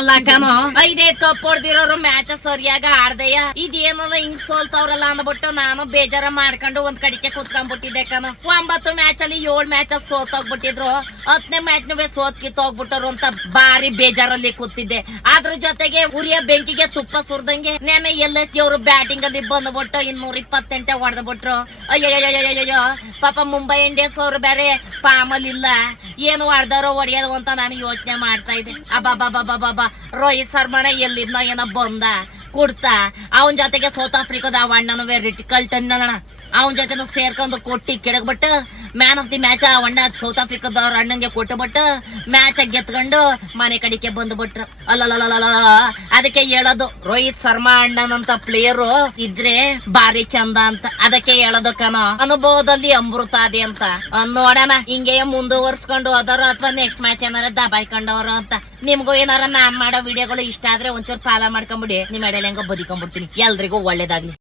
ಅಲ್ಲ ಕಣೋ, 5 cup ಹೊಡ್ದಿರೋರು match ಸರಿಯಾಗ ಆಡ್ದೆಯ ಇದೇನಲ್ಲ ಹಿಂಗ್ ಸೋಲ್ತವ್ರಲ್ಲ ಅಂದ್ಬಿಟ್ಟು ನಾನು ಬೇಜಾರ ಮಾಡ್ಕೊಂಡು ಒಂದ್ ಕಡಿಕೆ ಕುತ್ಕೊಂಡ್ಬಿಟ್ಟಿದ್ದೆ ಕಣೋ. 9 ಮ್ಯಾಚ್ ಅಲ್ಲಿ 7 ಮ್ಯಾಚ್ ಸೋತೋಗ್ಬಿಟ್ಟಿದ್ರು, 10ನೇ ಮ್ಯಾಚ್ ನವೇ ಸೋತ್ ಕಿತ್ತೋಗ್ಬಿಟ್ಟರು ಅಂತ ಬಾರಿ ಬೇಜಾರಲ್ಲಿ ಕೂತಿದ್ದೆ. ಅದ್ರ ಜೊತೆಗೆ ಉರಿಯ ಬೆಂಕಿಗೆ ತುಪ್ಪ ಸುರ್ದಂಗೆ ನೆನೆ LSG ಅವರು ಬ್ಯಾಟಿಂಗ್ ಅಲ್ಲಿ ಬಂದ್ಬಿಟ್ಟು 228 ಹೊಡೆದ್ಬಿಟ್ರು. ಅಯ್ಯಯ್ಯಯ್ಯಯ್ಯೋ ಪಾಪ ಮುಂಬೈ ಇಂಡಿಯನ್ಸ್ ಅವ್ರು ಬೇರೆ ಪಾಮಲ್ಲಿಲ್ಲ, ಏನು ಹೊಡೆದಾರೋ ಹೊಡೆಯೋದು ಅಂತ ನಾನು ಯೋಚನೆ ಮಾಡ್ತಾ ಇದ್ದೆ. ಅಬ್ಬಾ ರೋಹಿತ್ ಶರ್ಮಾ ಎಲ್ಲಿದ್ನೋ ಏನೋ ಬಂದ ಕೊಡ್ತಾ ಅವನ್ ಜೊತೆಗೆ ಸೌತ್ ಆಫ್ರಿಕಾದ ಅಣ್ಣನೂ ರಿಟಿಕಲ್ಟನ್ ಅವನ್ ಜೊತೆ ಸೇರ್ಕೊಂಡು ಕೊಟ್ಟಿ ಕೆಡಗ್ಬಿಟ್ಟು ಮ್ಯಾನ್ ಆಫ್ ದಿ ಮ್ಯಾಚ್ ಅಣ್ಣ ಸೌತ್ ಆಫ್ರಿಕಾದವ್ರ ಅಣ್ಣಂಗೆ ಕೊಟ್ಟುಬಿಟ್ಟು ಮ್ಯಾಚ್ ಗೆತ್ಕೊಂಡು ಮನೆ ಕಡೆಗೆ ಬಂದ್ಬಿಟ್ರು. ಅಲ್ಲಲ್ಲ ಅದಕ್ಕೆ ಹೇಳೋದು ರೋಹಿತ್ ಶರ್ಮಾ ಅಣ್ಣನಂತ ಪ್ಲೇಯರು ಇದ್ರೆ ಬಾರಿ ಚಂದ ಅಂತ. ಅದಕ್ಕೆ ಹೇಳೋದು ಕಣೋ, ಅನುಭವದಲ್ಲಿ ಅಮೃತ ಅದೇ ಅಂತ. ನೋಡೋಣ ಹಿಂಗೆ ಮುಂದುವರ್ಸ್ಕೊಂಡು ಹೋದವರು ಅಥವಾ ನೆಕ್ಸ್ಟ್ ಮ್ಯಾಚ್ ಏನಾರ ದಬಾಯ್ಕೊಂಡವ್ರು ಅಂತ. ನಿಮ್ಗೂ ಏನಾರ ನಾನ್ ಮಾಡೋ ವಿಡಿಯೋಗಳು ಇಷ್ಟ ಆದ್ರೆ ಒಂಚೂರು ಫಾಲೋ ಮಾಡ್ಕೊಂಬಿಡಿ. ನಿಮ್ ಎಡೆಯಲ್ಲಿ ಹೆಂಗೋ ಬದಿಕೊಂಡ್ಬಿಡ್ತೀನಿ. ಎಲ್ರಿಗೂ ಒಳ್ಳೇದಾಗ್ಲಿ.